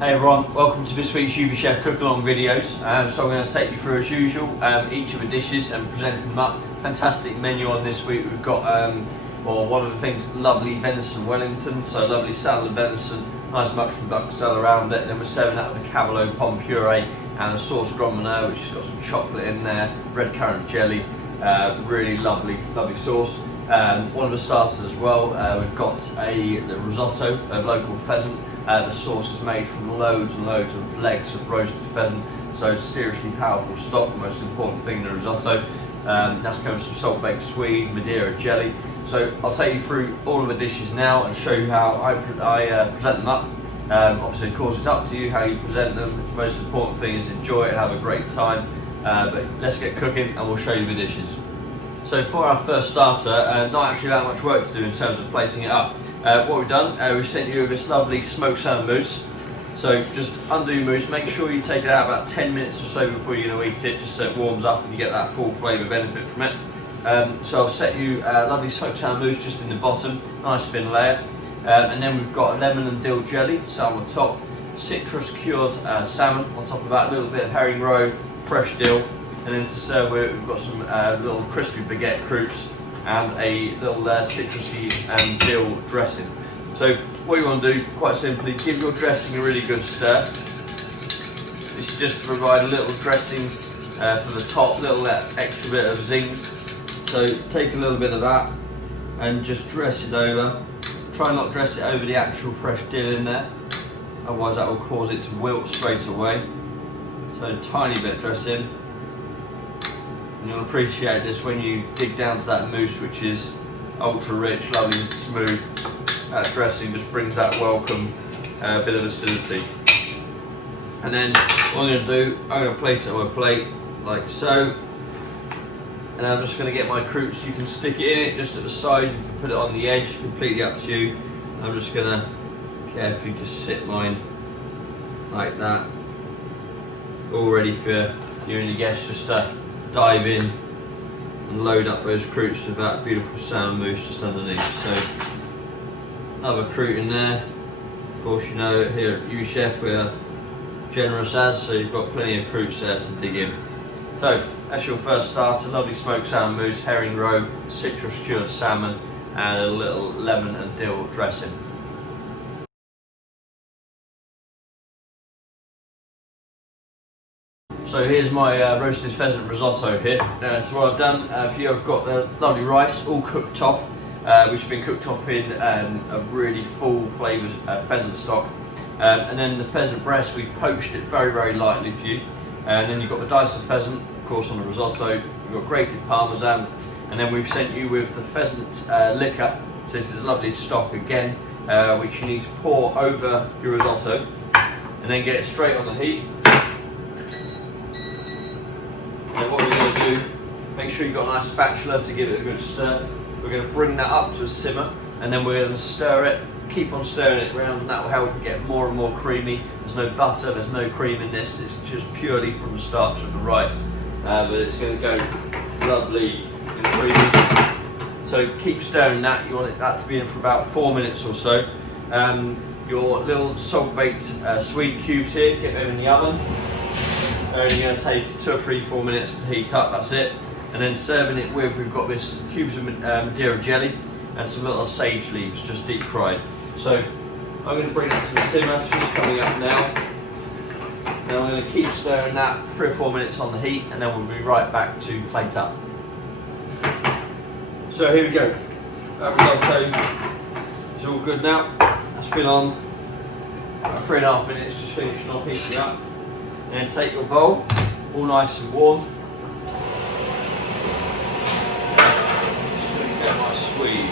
Hey everyone, welcome to this week's UBChef cook-along videos. So I'm going to take you through as usual each of the dishes and present them up. Fantastic menu on this week. We've got, well, one of the things, lovely Venison Wellington, so lovely salad venison, nice mushroom duck salad around it. Then we're serving that with a cavolo pomme puree and a sauce grommeneur, which has got some chocolate in there, red currant jelly, really lovely sauce. One of the starters as well, we've got the risotto of local pheasant. The sauce is made from loads and loads of legs of roasted pheasant, so seriously powerful stock, the most important thing in the risotto. That's going with some salt baked swede, Madeira jelly. So I'll take you through all of the dishes now and show you how I present them up. Obviously, of course, it's up to you how you present them. The most important thing is enjoy it, have a great time. But let's get cooking and we'll show you the dishes. So for our first starter, not actually that much work to do in terms of placing it up. What we've done, we've sent you this lovely smoked salmon mousse. So just undo your mousse, make sure you take it out about 10 minutes or so before you're going to eat it, just so it warms up and you get that full flavour benefit from it. So I'll set you lovely smoked salmon mousse just in the bottom, nice thin layer. And then we've got lemon and dill jelly, salmon on top, citrus cured salmon on top of that, a little bit of herring roe, fresh dill. And then to serve with, we've got some little crispy baguette croûtes and a little citrusy and dill dressing. So what you want to do, quite simply, give your dressing a really good stir. This is just to provide a little dressing for the top, a little extra bit of zing. So take a little bit of that and just dress it over. Try not to dress it over the actual fresh dill in there, otherwise that will cause it to wilt straight away. So a tiny bit of dressing. And you'll appreciate this when you dig down to that mousse, which is ultra rich, lovely and smooth. That dressing just brings that welcome bit of acidity. And then what I'm going to do, I'm going to place it on a plate like so. And I'm just going to get my croûtes. You can stick it in it just at the side, you can put it on the edge, completely up to you. I'm just going to carefully just sit mine like that, all ready for you and your guests just to dive in and load up those croûtes with that beautiful salmon mousse just underneath. So another croûte in there. Of course, you know here at UBChef we're generous as, so you've got plenty of croûtes there to dig in. So that's your first starter, lovely smoked salmon mousse, herring roe, citrus cured salmon and a little lemon and dill dressing. So here's my roasted pheasant risotto here. So what I've done for you, I've got the lovely rice all cooked off, which has been cooked off in a really full flavoured pheasant stock. And then the pheasant breast, we've poached it very, very lightly for you. And then you've got the dice of pheasant, of course, on the risotto. You've got grated Parmesan. And then we've sent you with the pheasant liquor. So this is a lovely stock again, which you need to pour over your risotto. And then get it straight on the heat. And what we're going to do, make sure you've got a nice spatula to give it a good stir. We're going to bring that up to a simmer and then we're going to stir it, keep on stirring it around, and that will help it get more and more creamy. There's no butter, there's no cream in this, it's just purely from the starch of the rice. But it's going to go lovely and creamy. So keep stirring that, you want that to be in for about 4 minutes or so. Your little salt baked swede cubes here, get them in the oven. They're only going to take 2 or 3, 4 minutes to heat up, that's it. And then serving it with, we've got this cubes of Madeira jelly and some little sage leaves, just deep fried. So I'm going to bring that to the simmer, it's just coming up now. Now I'm going to keep stirring that 3 or 4 minutes on the heat and then we'll be right back to plate up. So here we go. That risotto is all good now. It's been on about 3.5 minutes, just finishing off heating up. And then take your bowl, all nice and warm. Just going to get my swede.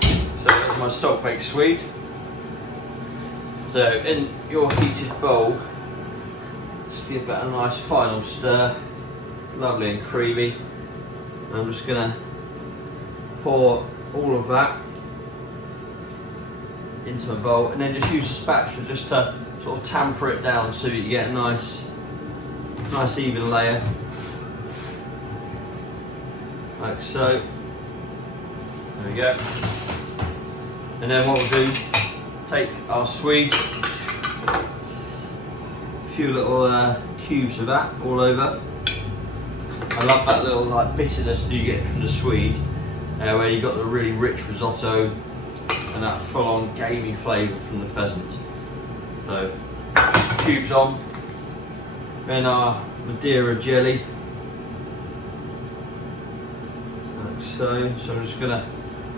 So there's my salt baked swede. So in your heated bowl, just give that a nice final stir, lovely and creamy. And I'm just going to pour all of that into a bowl and then just use a spatula just to sort of tamper it down so that you get a nice even layer, like so. There we go. And then what we'll do, take our swede, few little cubes of that all over. I love that little like bitterness that you get from the Swede, where you got the really rich risotto and that full-on gamey flavour from the pheasant. So cubes on, then our Madeira jelly, like so. So I'm just gonna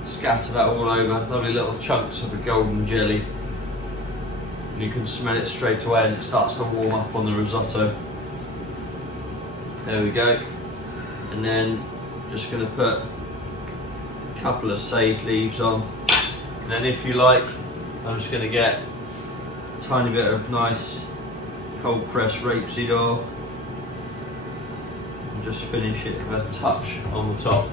scatter that all over. Lovely little chunks of the golden jelly. And you can smell it straight away as it starts to warm up on the risotto. There we go. And then just going to put a couple of sage leaves on. And then if you like, I'm just going to get a tiny bit of nice cold pressed rapeseed oil. And just finish it with a touch on the top.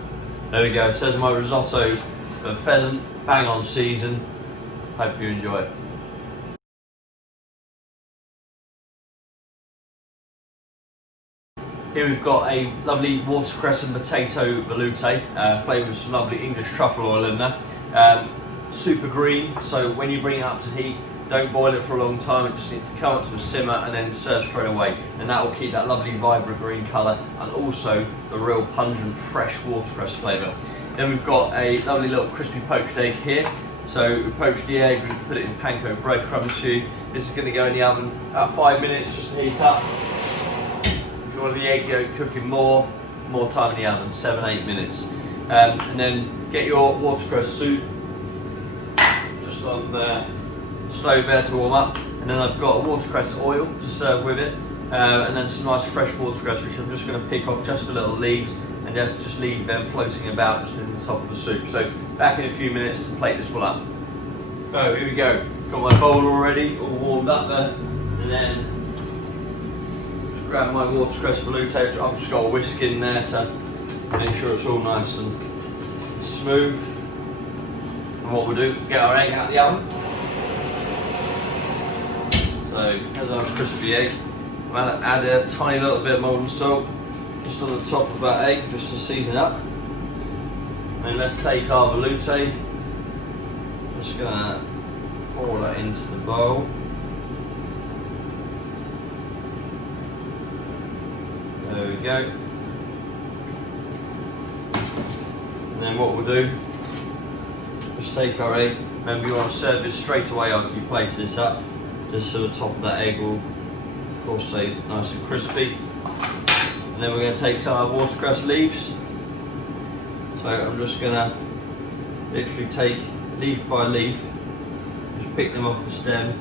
There we go. So there's my risotto of pheasant, bang on season. Hope you enjoy it. Here we've got a lovely watercress and potato veloute, flavoured with some lovely English truffle oil in there. Super green, so when you bring it up to heat, don't boil it for a long time, it just needs to come up to a simmer and then serve straight away. And that will keep that lovely vibrant green colour and also the real pungent fresh watercress flavour. Then we've got a lovely little crispy poached egg here. So we poached the egg, we put it in panko breadcrumbs for you. This is going to go in the oven about 5 minutes just to heat up. If you want the egg yolk cooking more time in the oven, 7-8 minutes. And then get your watercress soup just on the stove there to warm up. And then I've got a watercress oil to serve with it. And then some nice fresh watercress, which I'm just going to pick off just the little leaves and just leave them floating about just in the top of the soup. So back in a few minutes to plate this one up. So here we go. Got my bowl already, all warmed up there. And then grab my watercress veloute. I've just got a whisk in there to make sure it's all nice and smooth. And what we'll do, get our egg out of the oven. So here's our crispy egg. I'm going to add a tiny little bit of molten salt just on the top of that egg, just to season up. And then let's take our veloute. Just going to pour that into the bowl. There we go. And then what we'll do, just take our egg. Remember, you want to serve this straight away after you plate this up, just so the top of that egg will, of course, stay nice and crispy. And then we're going to take some of our watercress leaves. So I'm just going to literally take leaf by leaf, just pick them off the stem,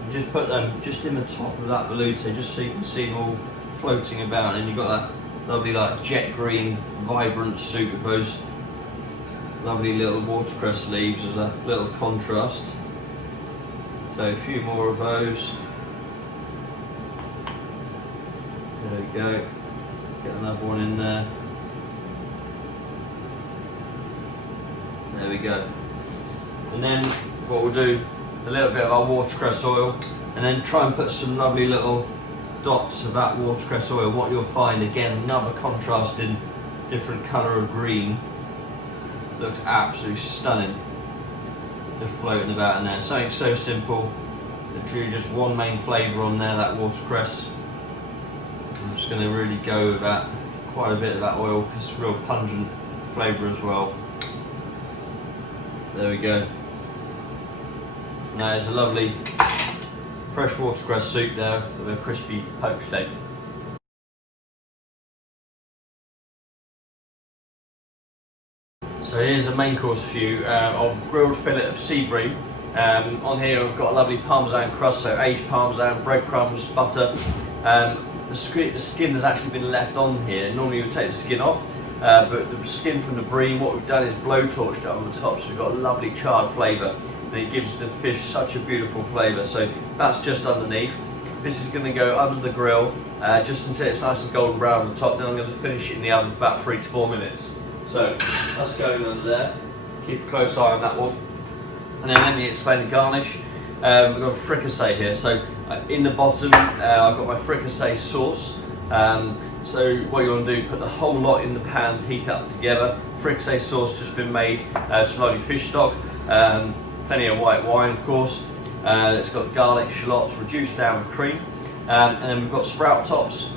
and just put them just in the top of that veloute, just so you can see them all floating about, and you've got that lovely like jet green vibrant soup with those lovely little watercress leaves as a little contrast. So a few more of those. There we go. Get another one in there. There we go. And then what we'll do, a little bit of our watercress oil, and then try and put some lovely little dots of that watercress oil. What you'll find, again, another contrasting different colour of green. Looks absolutely stunning. Just floating about in there. Something so simple, literally just one main flavour on there, that watercress. I'm just going to really go with that, quite a bit of that oil, because it's real pungent flavour as well. There we go. Now there's a lovely fresh watercress soup there with a crispy poached egg. So here's a main course for you of grilled fillet of sea bream. On here I've got a lovely Parmesan crust, so aged Parmesan, breadcrumbs, butter. The skin has actually been left on here. Normally you would take the skin off, but the skin from the bream, what we've done is blowtorched it on the top, so we've got a lovely charred flavour. And it gives the fish such a beautiful flavour. So that's just underneath. This is going to go under the grill just until it's nice and golden brown on the top. Then I'm going to finish it in the oven for about 3 to 4 minutes. So that's going under there. Keep a close eye on that one. And then let me explain the garnish. We've got a fricassee here. So in the bottom, I've got my fricassee sauce. So what you want to do, put the whole lot in the pan to heat up together. Fricassee sauce just been made, some lovely fish stock, plenty of white wine of course. It's got garlic, shallots reduced down with cream, and then we've got sprout tops,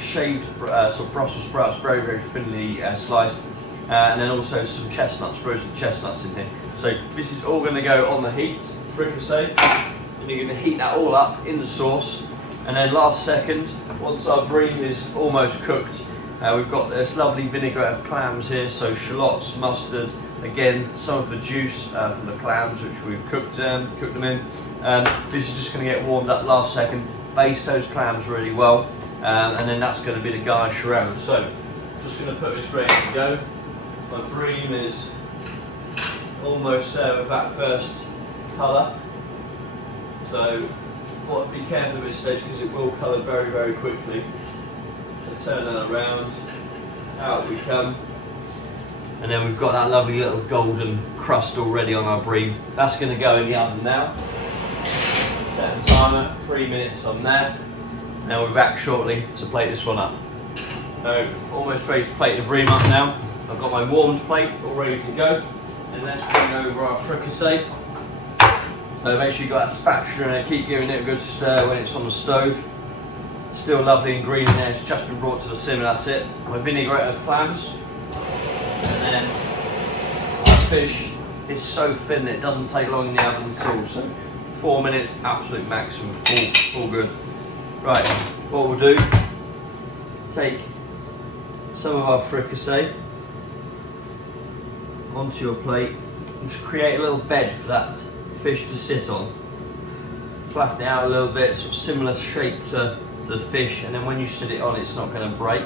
shaved sort of Brussels sprouts, very very thinly sliced, and then also some chestnuts, roasted chestnuts in here. So this is all going to go on the heat, fricassee, and you're going to heat that all up in the sauce. And then last second, once our bream is almost cooked, we've got this lovely vinaigrette of clams here, so shallots, mustard, again some of the juice from the clams which we've cooked them in. This is just going to get warmed up last second, baste those clams really well, and then that's going to be the garnish around. So I'm just going to put this ready to go. My bream is almost there with that first colour, so be careful at this stage because it will colour very very quickly. So turn that around, out we come, and then we've got that lovely little golden crust already on our bream. That's going to go in the oven now. Set the timer, 3 minutes on there. Now we'll be back shortly to plate this one up. So almost ready to plate the bream up now. I've got my warmed plate all ready to go, and let's bring over our fricassee. So make sure you've got that spatula and keep giving it a good stir when it's on the stove. Still lovely and green in there, it's just been brought to the simmer, that's it. My vinaigrette of clams. And then our fish is so thin that it doesn't take long in the oven at all. So 4 minutes, absolute maximum, all good. Right, what we'll do, take some of our fricassee onto your plate and just create a little bed for that fish to sit on. Flatten it out a little bit, sort of similar shape to the fish, and then when you sit it on it's not going to break.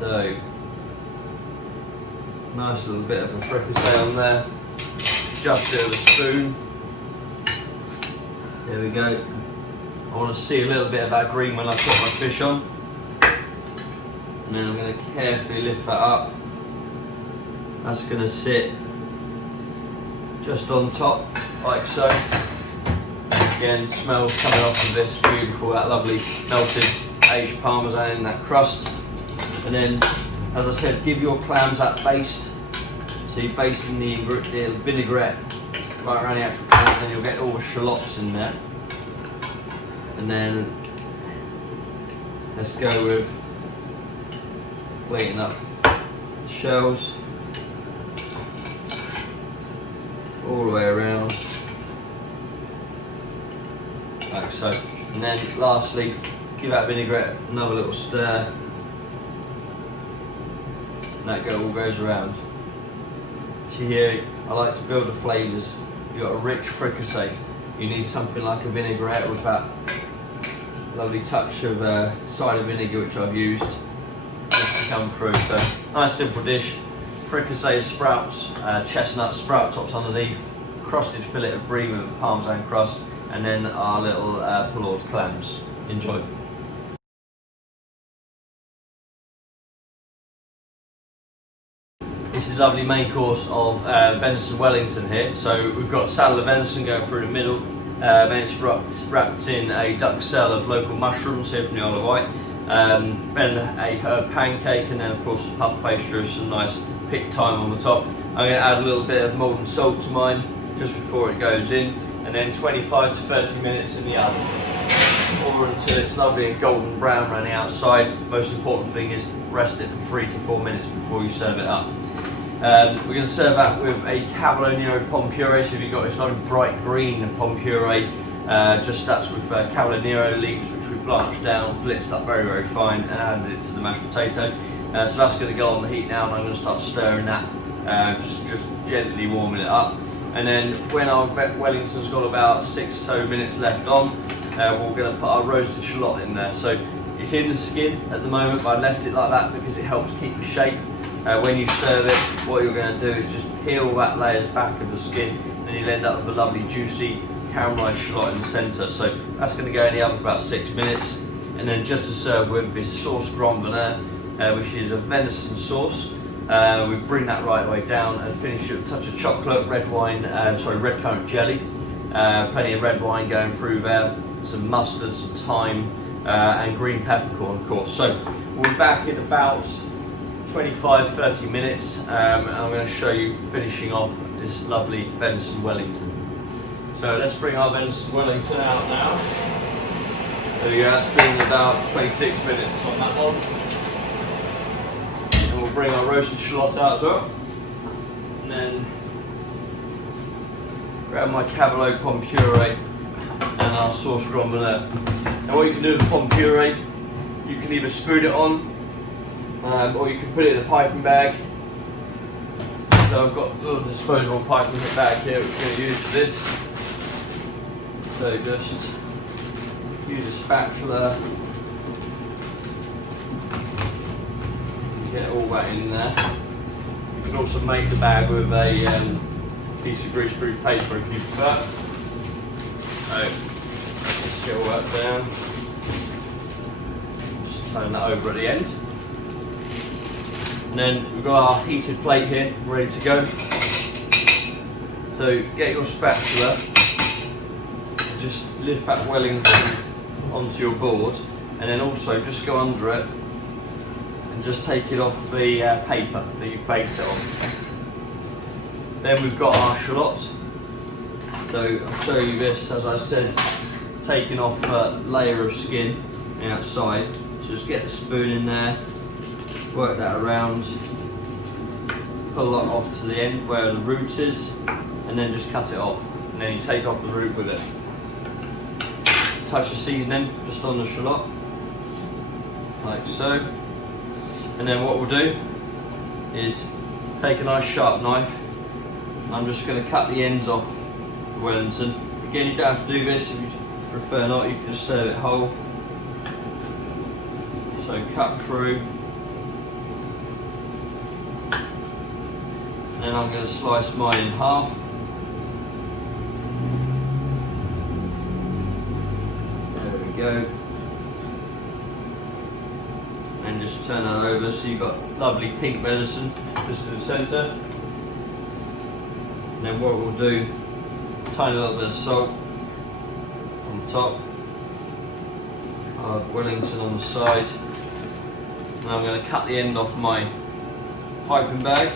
So nice little bit of a fricassee on there. Adjust it with a spoon. There we go. I want to see a little bit of that green when I put my fish on. And then I'm going to carefully lift that up. That's going to sit just on top, like so. Again, smells coming off of this, beautiful, that lovely melted aged Parmesan in that crust. And then, as I said, give your clams that baste. So you're basting the vinaigrette right around the actual clams, and you'll get all the shallots in there. And then, let's go with plating up the shells all the way around, like so. And then lastly, give that vinaigrette another little stir, and that all goes around. See here, I like to build the flavours. You've got a rich fricassee, you need something like a vinaigrette with that lovely touch of cider vinegar which I've used just to come through. So nice simple dish. Fricassee sprouts, chestnuts, sprout tops underneath, crusted fillet of bream with Parmesan crust, and then our little pulled clams. Enjoy. This is a lovely main course of Venison Wellington here. So we've got salad of venison going through the middle, then it's wrapped in a duck cell of local mushrooms here from the Isle of Wight, then a herb pancake, and then of course a puff pastry with some nice picked thyme on the top. I'm going to add a little bit of molten salt to mine just before it goes in, and then 25 to 30 minutes in the oven, or until it's lovely and golden brown around the outside. Most important thing is rest it for 3 to 4 minutes before you serve it up. We're going to serve that with a Cavolo Nero pomme puree. So if you've got this lovely bright green pomme puree, just that's with Cavolo Nero leaves which we blanched down, blitzed up very very fine, and added it to the mashed potato. So that's going to go on the heat now, and I'm going to start stirring that, just gently warming it up. And then when our Wellington's got about 6 or so minutes left on, we're going to put our roasted shallot in there. So it's in the skin at the moment, but I left it like that because it helps keep the shape. When you serve it, what you're going to do is just peel that layers back of the skin, and you'll end up with a lovely juicy caramelised shallot in the centre. So that's going to go in the oven for about 6 minutes. And then just to serve with this sauce grand bonheur, which is a venison sauce. We bring that right way down and finish with a touch of chocolate, red currant jelly, plenty of red wine going through there, some mustard, some thyme, and green peppercorn, of course. So we'll be back in about 25-30 minutes, and I'm going to show you finishing off this lovely Venison Wellington. So let's bring our Venison Wellington out now. There we go, that's been about 26 minutes on that one. And we'll bring our roasted shallot out as well. And then grab my cavolo pomme puree and our sauce grombolet. Now what you can do with pomme puree, you can either spoon it on, or you can put it in a piping bag. So I've got a little disposable piping bag here which we're going to use for this. So just use a spatula, get all that in there. You can also make the bag with a piece of greaseproof paper if you prefer. So let's get all that down. Just turn that over at the end. And then we've got our heated plate here, ready to go. So get your spatula, just lift that Wellington onto your board, and then also just go under it and just take it off the paper that you've baked it on. Then we've got our shallot. So I'll show you this, as I said, taking off a layer of skin outside. So just get the spoon in there, work that around, pull that off to the end where the root is, and then just cut it off. And then you take off the root with it. Touch of seasoning just on the shallot, like so. And then what we'll do is take a nice sharp knife. I'm just going to cut the ends off the Wellington. Again, you don't have to do this if you prefer not, you can just serve it whole. So cut through. And then I'm going to slice mine in half. There we go. And just turn that over so you've got lovely pink venison just in the centre. And then what we'll do, tiny little bit of salt on the top, our Wellington on the side, and I'm going to cut the end off my piping bag,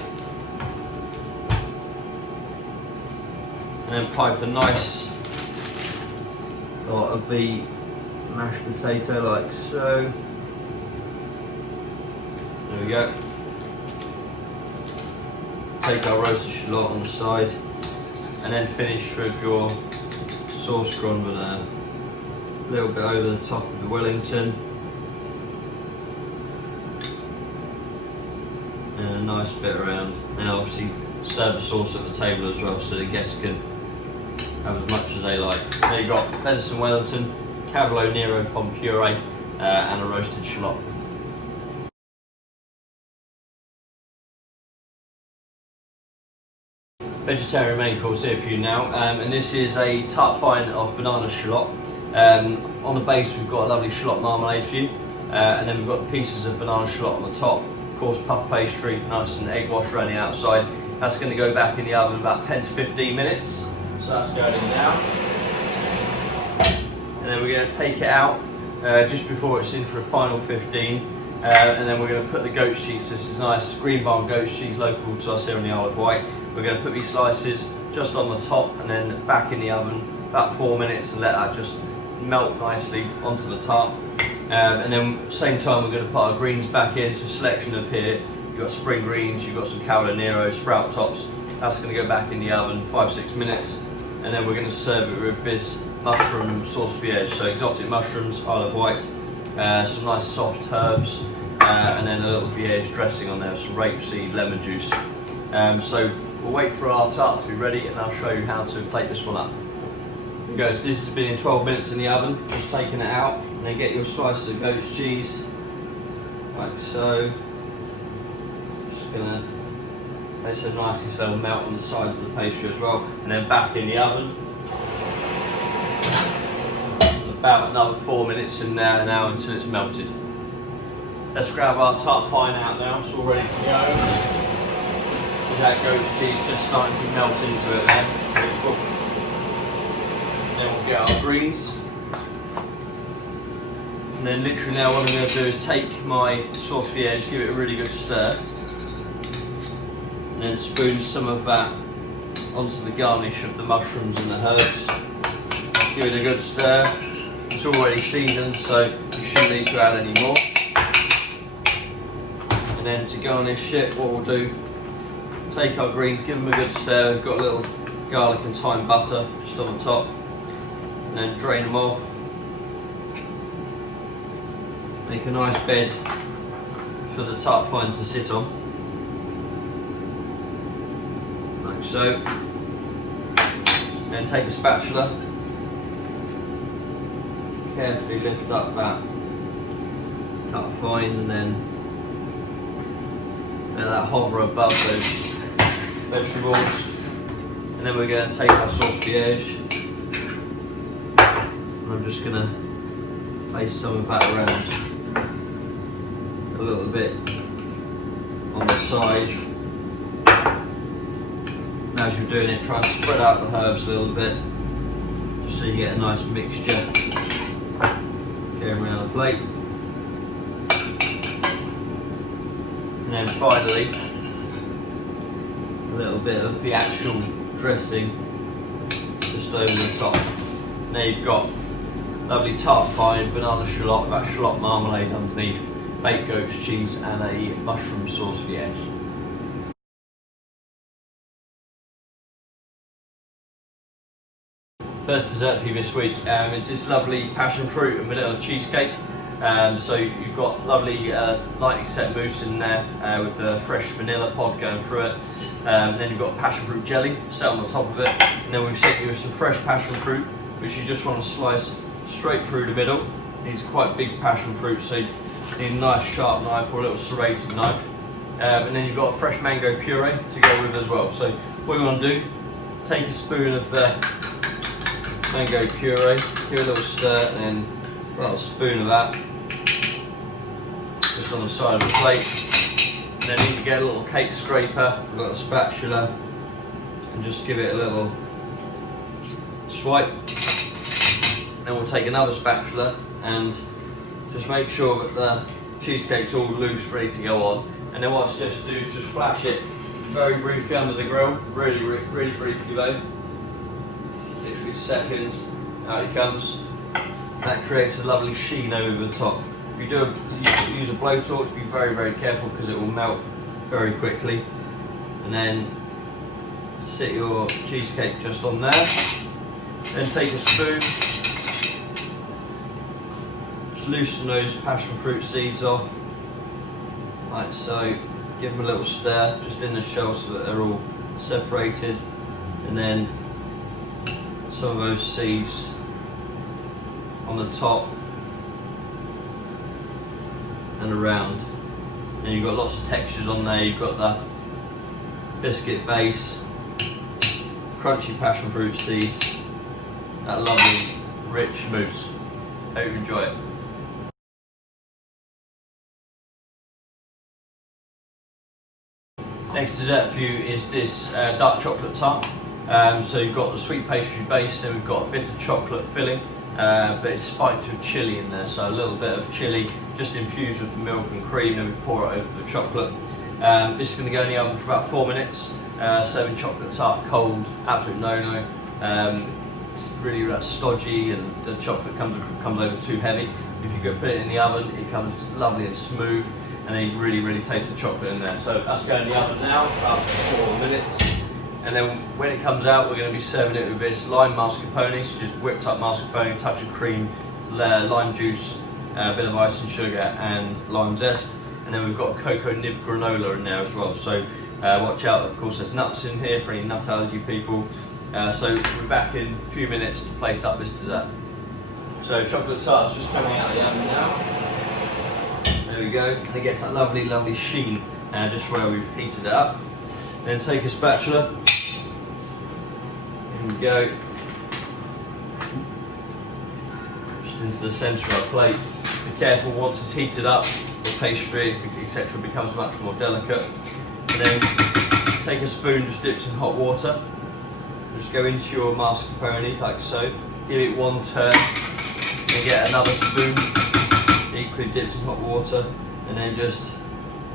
and then pipe a nice lot of the mashed potato like so. There we go. Take our roasted shallot on the side, and then finish with your sauce grombolet, a little bit over the top of the Wellington, and a nice bit around. And obviously serve the sauce at the table as well, so the guests can have as much as they like. There you got Venison Wellington, cavolo nero pomme puree, and a roasted shallot. Vegetarian main course here for you now, and this is a tart fine of banana shallot. On the base we've got a lovely shallot marmalade for you, and then we've got pieces of banana shallot on the top, of course puff pastry, nice and egg wash around the outside. That's going to go back in the oven about 10 to 15 minutes, so that's going in now. And then we're going to take it out just before it's in for a final 15, and then we're going to put the goat's cheese. This is nice green barn goat's cheese local to us here in the Isle of Wight. We're going to put these slices just on the top and then back in the oven about 4 minutes and let that just melt nicely onto the tart. And then at the same time we're going to put our greens back in, so selection of here, you've got spring greens, you've got some cavolo nero, sprout tops. That's going to go back in the oven 5-6 minutes, and then we're going to serve it with this mushroom sauce vierge, so exotic mushrooms, Isle of Wight, some nice soft herbs, and then a little vierge dressing on there, some rapeseed, lemon juice. So we'll wait for our tart to be ready, and I'll show you how to plate this one up. There we go, so this has been in 12 minutes in the oven, just taking it out, and then get your slices of goat's cheese, like so. Just gonna place it nicely so it'll melt on the sides of the pastry as well, and then back in the oven. About another 4 minutes in there now until it's melted. Let's grab our tart fine out now, it's all ready to go. That goat's cheese just starting to melt into it there. Then we'll get our greens. And then literally now what I'm going to do is take my sauce vierge, give it a really good stir. And then spoon some of that onto the garnish of the mushrooms and the herbs. Give it a good stir. It's already seasoned, so you shouldn't need to add any more. And then to garnish it, what we'll do, take our greens, give them a good stir. We've got a little garlic and thyme butter just on the top, and then drain them off. Make a nice bed for the tart fine to sit on, like so. Then take a spatula, carefully lift up that tart fine, and then let that hover above those vegetables. And then we're going to take our sauce-piège, and I'm just going to place some of that around a little bit on the side. And as you're doing it, try and spread out the herbs a little bit, just so you get a nice mixture going around the plate. And then finally, a little bit of the actual dressing just over the top. Now you've got lovely tart fine, banana shallot, that shallot marmalade underneath, baked goat's cheese and a mushroom sauce for the edge. First dessert for you this week is this lovely passion fruit and vanilla cheesecake. So you've got lovely lightly set mousse in there with the fresh vanilla pod going through it. Then you've got passion fruit jelly set on the top of it. And then we've set you with some fresh passion fruit, which you just want to slice straight through the middle. These are quite big passion fruit, so you need a nice sharp knife or a little serrated knife. And then you've got fresh mango puree to go with as well. So what you want to do, take a spoon of the mango puree, give it a little stir, and then a little spoon of that just on the side of the plate. And then you need to get a little cake scraper, a little spatula, and just give it a little swipe. Then we'll take another spatula and just make sure that the cheesecake's all loose, ready to go on. And then what I suggest to do is just flash it very briefly under the grill, really briefly though. Literally seconds, out it comes. That creates a lovely sheen over the top. If you use a blowtorch, be very careful because it will melt very quickly. And then sit your cheesecake just on there. Then take a spoon, just loosen those passion fruit seeds off, like so. Give them a little stir just in the shell so that they're all separated. And then some of those seeds on the top and around. And you've got lots of textures on there. You've got the biscuit base, crunchy passion fruit seeds, that lovely rich mousse. Hope you enjoy it. Next dessert for you is this dark chocolate tart. So you've got the sweet pastry base, then we've got a bit of chocolate filling, but it's spiked with chilli in there, so a little bit of chilli just infused with the milk and cream, then we pour it over the chocolate. This is going to go in the oven for about 4 minutes. Serving chocolate tart cold, absolute no-no. It's really stodgy and the chocolate comes over too heavy. If you go put it in the oven, it comes lovely and smooth, and then you really taste the chocolate in there. So that's going in the oven now, up for 4 minutes. And then when it comes out, we're going to be serving it with this lime mascarpone, so just whipped up mascarpone, touch of cream, lime juice, a bit of icing sugar and lime zest. And then we've got a cocoa nib granola in there as well. So watch out, of course there's nuts in here for any nut allergy people. So we're back in a few minutes to plate up this dessert. So chocolate tart's just coming out of the oven now. There we go, and it gets that lovely sheen just where we've heated it up. Then take a spatula, here we go, just into the centre of our plate. Be careful, once it's heated up, the pastry, etc. becomes much more delicate. And then take a spoon just dipped in hot water, just go into your mascarpone like so, give it one turn, and get another spoon, equally dipped in hot water, and then just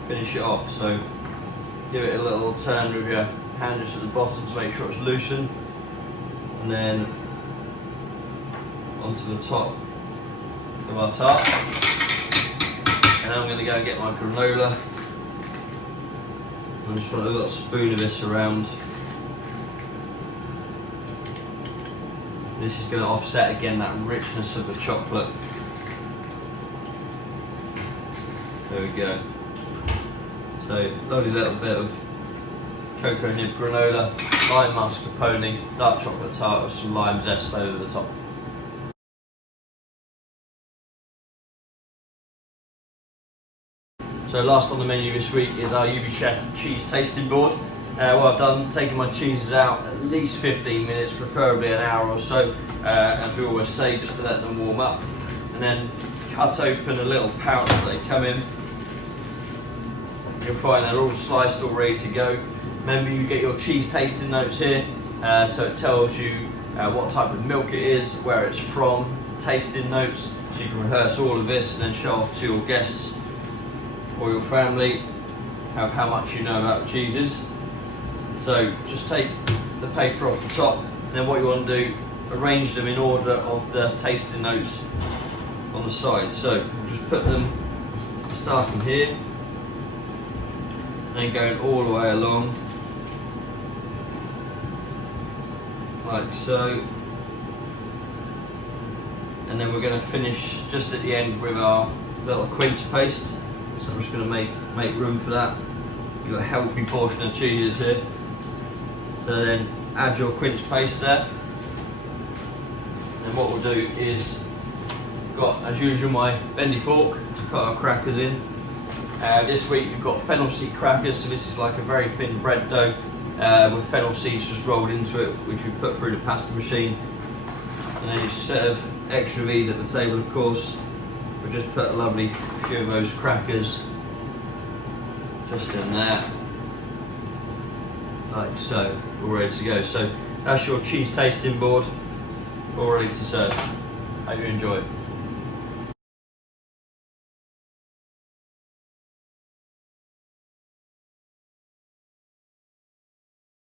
finish it off. So give it a little turn with your hand just at the bottom to make sure it's loosened, and then onto the top of our tart. And then I'm going to go and get my granola. I just want a little spoon of this around. This is going to offset again that richness of the chocolate. There we go. So lovely little bit of cocoa nib granola, lime mascarpone, dark chocolate tart with some lime zest over the top. So last on the menu this week is our UBChef cheese tasting board. What I've done, taken my cheeses out at least 15 minutes, preferably an hour or so, as we always say, just to let them warm up. And then cut open a little pouch as they come in. You'll find they're all sliced, all ready to go. Remember, you get your cheese tasting notes here, so it tells you what type of milk it is, where it's from, tasting notes, so you can rehearse all of this and then show off to your guests or your family how much you know about the cheeses. So just take the paper off the top, and then what you want to do, arrange them in order of the tasting notes on the side. So just put them starting here, and then going all the way along, like so. And then we're going to finish just at the end with our little quince paste. So I'm just going to make room for that. You've got a healthy portion of cheeses here. So then add your quince paste there. And what we'll do is, got as usual my bendy fork to put our crackers in. This week we've got fennel seed crackers, so this is like a very thin bread dough with fennel seeds just rolled into it, which we put through the pasta machine. And then instead of extra of these at the table, of course, we'll just put a lovely few of those crackers just in there, like so, all ready to go. So that's your cheese tasting board, all ready to serve. Hope you enjoy it.